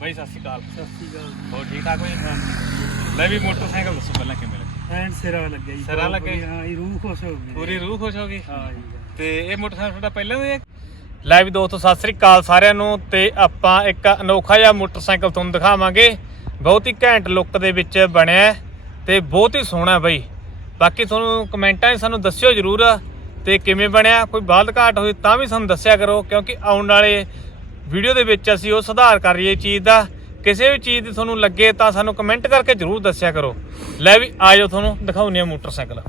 ਬਾਈ ਸਤਿ ਸ਼੍ਰੀ ਅਕਾਲ। ਸਤਿ ਸ਼੍ਰੀ ਅਕਾਲ ਹੋਰ ਠੀਕ ਠਾਕ ਹੋਈ ਲੈ ਵੀ ਮੋਟਰਸਾਈਕਲ ਦੱਸੋ ਪਹਿਲਾਂ ਕਿਵੇਂ ਲੱਗੀ? ਐਨ ਸਿਰਾ ਲੱਗਿਆ ਜੀ ਸਿਰਾ ਲੱਗਿਆ ਜੀ? ਹਾਂ ਇਹ ਰੂਹ ਖੁਸ਼ ਹੋ ਗਈ ਪੂਰੀ ਰੂਹ ਖੁਸ਼ ਹੋ ਗਈ? ਹਾਂ ਜੀ ਤੇ ਇਹ ਮੋਟਰਸਾਈਕਲ ਤੁਹਾਡਾ ਪਹਿਲਾਂ ਵੀ ਹੈ ਲੈ ਵੀ ਦੋਸਤੋ ਸਤਿ ਸ੍ਰੀ ਅਕਾਲ ਸਾਰਿਆਂ ਨੂੰ। ਤੇ ਆਪਾਂ ਇੱਕ ਅਨੋਖਾ ਜਿਹਾ ਮੋਟਰਸਾਈਕਲ ਤੁਹਾਨੂੰ ਦਿਖਾਵਾਂਗੇ। ਬਹੁਤ ਹੀ ਘੈਂਟ ਲੁੱਕ ਦੇ ਵਿੱਚ ਬਣਿਆ ਹੈ ਤੇ ਬਹੁਤ ਹੀ ਸੋਹਣਾ ਹੈ ਬਈ। ਬਾਕੀ ਤੁਹਾਨੂੰ ਕਮੈਂਟਾਂ 'ਚ ਸਾਨੂੰ ਦੱਸਿਓ ਜਰੂਰ। ਤੇ ਕਿਵੇਂ ਬਣਿਆ? ਕੋਈ ਬਾਲਦ ਘਾਟ ਹੋਈ ਤਾਂ ਵੀ ਸਾਨੂੰ ਦੱਸਿਆ ਕਰੋ ਕਿਉਂਕਿ ਆਉਣ ਵਾਲੇ ਵੀਡੀਓ ਦੇ ਵਿੱਚ ਅਸੀਂ ਉਹ ਸੁਧਾਰ ਕਰ ਰਹੀਏ ਚੀਜ਼ ਦਾ। ਕਿਸੇ ਵੀ ਚੀਜ਼ ਦੀ ਤੁਹਾਨੂੰ ਲੱਗੇ ਤਾਂ ਸਾਨੂੰ ਕਮੈਂਟ ਕਰਕੇ ਜਰੂਰ ਦੱਸਿਆ ਕਰੋ। ਲੈ ਵੀ ਆਜੋ ਤੁਹਾਨੂੰ, ਦਿਖਾਉਂਦੇ ਆ ਮੋਟਰਸਾਈਕਲ।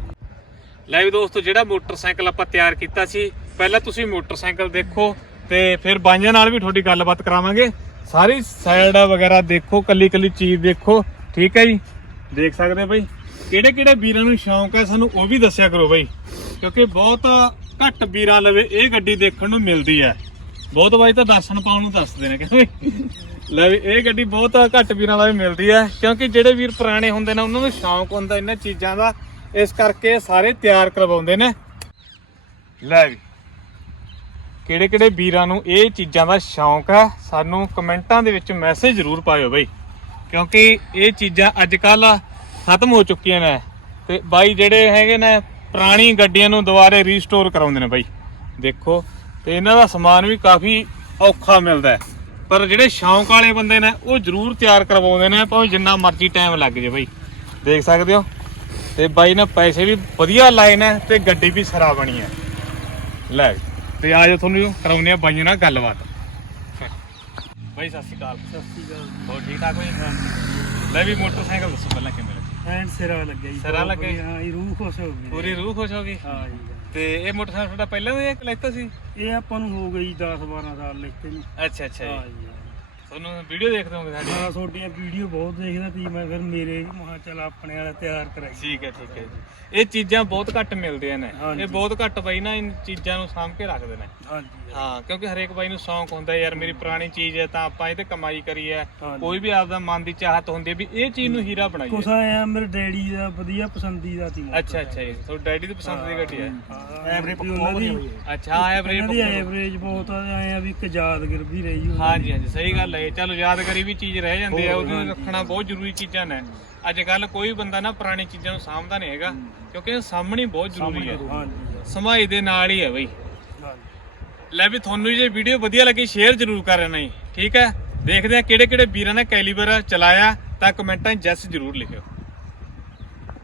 ਲੈ ਵੀ ਦੋਸਤੋ, ਜਿਹੜਾ ਮੋਟਰਸਾਈਕਲ ਆਪਾਂ ਤਿਆਰ ਕੀਤਾ ਸੀ, ਪਹਿਲਾਂ ਤੁਸੀਂ ਮੋਟਰਸਾਈਕਲ ਦੇਖੋ ਤੇ ਫਿਰ ਬਾਈਆਂ ਨਾਲ ਵੀ ਤੁਹਾਡੀ ਗੱਲਬਾਤ ਕਰਾਵਾਂਗੇ। ਸਾਰੀ ਸਾਈਡ ਵਗੈਰਾ ਦੇਖੋ ਕੱਲੀ ਕੱਲੀ ਚੀਜ਼ ਦੇਖੋ। ਠੀਕ ਹੈ ਜੀ? ਦੇਖ ਸਕਦੇ ਹੋ ਬਈ? ਕਿਹੜੇ ਕਿਹੜੇ ਵੀਰਾਂ ਨੂੰ ਸ਼ੌਂਕ ਹੈ ਸਾਨੂੰ ਉਹ ਵੀ ਦੱਸਿਆ ਕਰੋ ਬਈ। ਕਿਉਂਕਿ ਬਹੁਤ ਘੱਟ ਵੀਰਾਂ ਲਵੇ ਇਹ ਗੱਡੀ ਦੇਖਣ ਨੂੰ ਮਿਲਦੀ ਹੈ। ਬਹੁਤ ਵਾਰੀ ਤਾਂ ਦਰਸ਼ਨ ਪਾਉਣ ਨੂੰ ਦੱਸਦੇ ਨੇ ਕਹਿੰਦੇ। ਲੈ ਵੀ ਇਹ ਗੱਡੀ ਬਹੁਤ ਘੱਟ ਵੀਰਾਂ ਦਾ ਵੀ ਮਿਲਦੀ ਹੈ, ਕਿਉਂਕਿ ਜਿਹੜੇ ਵੀਰ ਪੁਰਾਣੇ ਹੁੰਦੇ ਨੇ, ਉਹਨਾਂ ਨੂੰ ਸ਼ੌਂਕ ਹੁੰਦਾ ਇਹਨਾਂ ਚੀਜ਼ਾਂ ਦਾ। ਇਸ ਕਰਕੇ ਸਾਰੇ ਤਿਆਰ ਕਰਵਾਉਂਦੇ ਨੇ। ਲੈ ਵੀ, ਕਿਹੜੇ ਕਿਹੜੇ ਵੀਰਾਂ ਨੂੰ ਇਹ ਚੀਜ਼ਾਂ ਦਾ ਸ਼ੌਂਕ ਹੈ, ਸਾਨੂੰ ਕਮੈਂਟਾਂ ਦੇ ਵਿੱਚ ਮੈਸੇਜ ਜ਼ਰੂਰ ਪਾਇਓ ਬਈ। ਕਿਉਂਕਿ ਇਹ ਚੀਜ਼ਾਂ ਅੱਜ ਕੱਲ ਖਤਮ ਹੋ ਚੁੱਕੀਆਂ ਨੇ ਤੇ ਬਾਈ ਜਿਹੜੇ ਹੈਗੇ ਨੇ, ਪੁਰਾਣੀ ਗੱਡੀਆਂ ਨੂੰ ਦੁਬਾਰੇ ਰੀਸਟੋਰ ਕਰਾਉਂਦੇ ਨੇ ਬਾਈ। ਦੇਖੋ ਤੇ ਇਹਨਾਂ ਦਾ ਸਮਾਨ ਵੀ ਕਾਫੀ ਔਖਾ ਮਿਲਦਾ ਹੈ। ਪਰ ਜਿਹੜੇ ਸ਼ੌਂਕ ਵਾਲੇ ਬੰਦੇ ਨੇ ਉਹ ਜ਼ਰੂਰ ਤਿਆਰ ਕਰਵਾਉਂਦੇ ਨੇ ਭਾਵੇਂ ਜਿੰਨਾ ਮਰਜ਼ੀ ਟਾਈਮ ਲੱਗ ਜੇ ਬਾਈ। ਦੇਖ ਸਕਦੇ ਹੋ? ਤੇ ਬਾਈ ਨੇ ਪੈਸੇ ਵੀ ਵਧੀਆ ਲਾਏ ਨੇ ਤੇ ਗੱਡੀ ਵੀ ਸਰਾ ਬਣੀ ਹੈ। ਲੈ। ਤੇ ਆਜੋ ਤੁਹਾਨੂੰ ਕਰਾਉਨੇ ਆ ਬਾਈਆਂ ਨਾਲ ਗੱਲਬਾਤ। ਬਾਈ ਸਤਿ ਸ਼੍ਰੀ ਅਕਾਲ। ਸਤਿ ਸ਼੍ਰੀ ਅਕਾਲ ਹੋਰ ਠੀਕ ਠਾਕ ਹੋਈ ਲੈ ਵੀ ਮੋਟਰਸਾਈਕਲ ਦੱਸੋ ਪਹਿਲਾਂ ਕਿਵੇਂ ਲੱਗੀ? ਐਨ ਸਿਰਾ ਲੱਗਿਆ ਜੀ ਸਿਰਾ ਲੱਗਿਆ ਜੀ? ਹਾਂ ਇਹ ਰੂਹ ਖੁਸ਼ ਹੋ ਗਈ। ਪੂਰੀ ਰੂਹ ਖੁਸ਼ ਹੋ ਗਈ? ਹਾਂ ਜੀ ਤੇ ਇਹ ਮੋਟਰਸਾਈਕਲ ਤੁਹਾਡਾ ਪਹਿਲਾਂ ਵੀ ਇੱਕ ਲੈਤਾ ਸੀ? ਇਹ ਆਪਾਂ ਨੂੰ ਹੋ ਗਈ 10 12 ਸਾਲ ਲੈਤੇ ਨੂੰ। ਅੱਛਾ ਅੱਛਾ ਜੀ। ਜੀ ਤੁਹਾਨੂੰ ਵੀਡੀਓ ਦੇਖਦੇ ਹੋਗੇ ਸਾਡੀ? ਹਾਂ ਤੁਹਾਡੀਆਂ ਵੀਡੀਓ ਬਹੁਤ ਦੇਖਦਾ ਸੀ ਮੈਂ ਫਿਰ ਮੇਰੇ ਮਹਾ ਚਲ ਆਪਣੇ ਵਾਲਾ ਤਿਆਰ ਕਰਾਈ ਠੀਕ ਹੈ ਠੀਕ ਹੈ ਜੀ। ਇਹ ਚੀਜ਼ਾਂ ਬਹੁਤ ਘੱਟ ਮਿਲਦੀਆਂ ਨੇ। ਹਾਂਜੀ। ਇਹ ਬਹੁਤ ਘੱਟ ਬਾਈ ਨਾ ਇਨ ਚੀਜ਼ਾਂ ਨੂੰ ਸਾਂਭ ਕੇ ਰੱਖਦੇ ਨੇ। ਹਾਂ ਜੀ ਹਾਂ ਕਿਉਂਕਿ ਹਰੇਕ ਬਾਈ ਨੂੰ ਸ਼ੌਂਕ ਹੁੰਦਾ ਯਾਰ ਮੇਰੀ ਪੁਰਾਣੀ ਚੀਜ਼ ਹੈ ਤਾਂ ਆਪਾਂ ਇਹ ਤੇ ਕਮਾਈ ਕਰੀਏ। ਹਾਂਜੀ। ਕੋਈ ਵੀ ਆਪਦਾ ਮਨ ਦੀ ਚਾਹਤ ਹੁੰਦੀ ਹੈ ਵੀ ਇਹ ਚੀਜ਼ ਨੂੰ ਹੀਰਾ ਬਣਾਈਏ। ਕੁਛ ਆਇਆ ਮੇਰੇ ਡੈਡੀ ਦਾ ਵਧੀਆ ਪਸੰਦੀਦਾ ਸੀ ਅੱਛਾ ਅੱਛਾ ਜੀ। ਤੁਹਾਡੇ ਡੈਡੀ ਦੀ ਪਸੰਦ ਦੀ ਗੱਡੀ ਹੈ? ਐਵਰੇਜ ਉਹਨਾਂ ਦੀ ਅੱਛਾ ਐਵਰੇਜ ਇਹਨਾਂ ਦੀ ਐਵਰੇਜ ਬਹੁਤ ਆ ਆਏ ਆ ਵੀ ਇੱਕ ਯਾਦਗਰ ਵੀ ਰਹੀ ਹਾਂਜੀ ਹਾਂਜੀ ਸਹੀ ਗੱਲ ਹੈ ਚਲੋ ਯਾਦਗਾਰੀ ਵੀ ਚੀਜ਼ ਰਹਿ ਜਾਂਦੀ ਹੈ ਉਹਨੂੰ ਰੱਖਣਾ ਬਹੁਤ ਜ਼ਰੂਰੀ ਚੀਜ਼ਾਂ ਨੇ। ਅੱਜ ਕੱਲ ਕੋਈ ਬੰਦਾ ਨਾ ਪੁਰਾਣੀ ਚੀਜ਼ਾਂ ਨੂੰ ਸਾਂਭਦਾ ਨਹੀਂ ਹੈਗਾ ਕਿਉਂਕਿ ਸਾਂਭਣੀ ਬਹੁਤ ਜ਼ਰੂਰੀ ਹੈ। ਸਮਾਈ ਦੇ ਨਾਲ ਹੀ ਹੈ ਬਈ। ਲੈ ਵੀ ਤੁਹਾਨੂੰ ਜੇ ਵੀਡੀਓ ਵਧੀਆ ਲੱਗੀ ਸ਼ੇਅਰ ਜ਼ਰੂਰ ਕਰਨਾ ਜੀ ਠੀਕ ਹੈ? ਦੇਖਦੇ ਆ ਕਿਹੜੇ ਕਿਹੜੇ ਵੀਰਾਂ ਨੇ ਕੈਲੀਬਰ ਚਲਾਇਆ ਤਾਂ ਕਮੈਂਟਾਂ ਜੈਸ ਜ਼ਰੂਰ ਲਿਖਿਓ।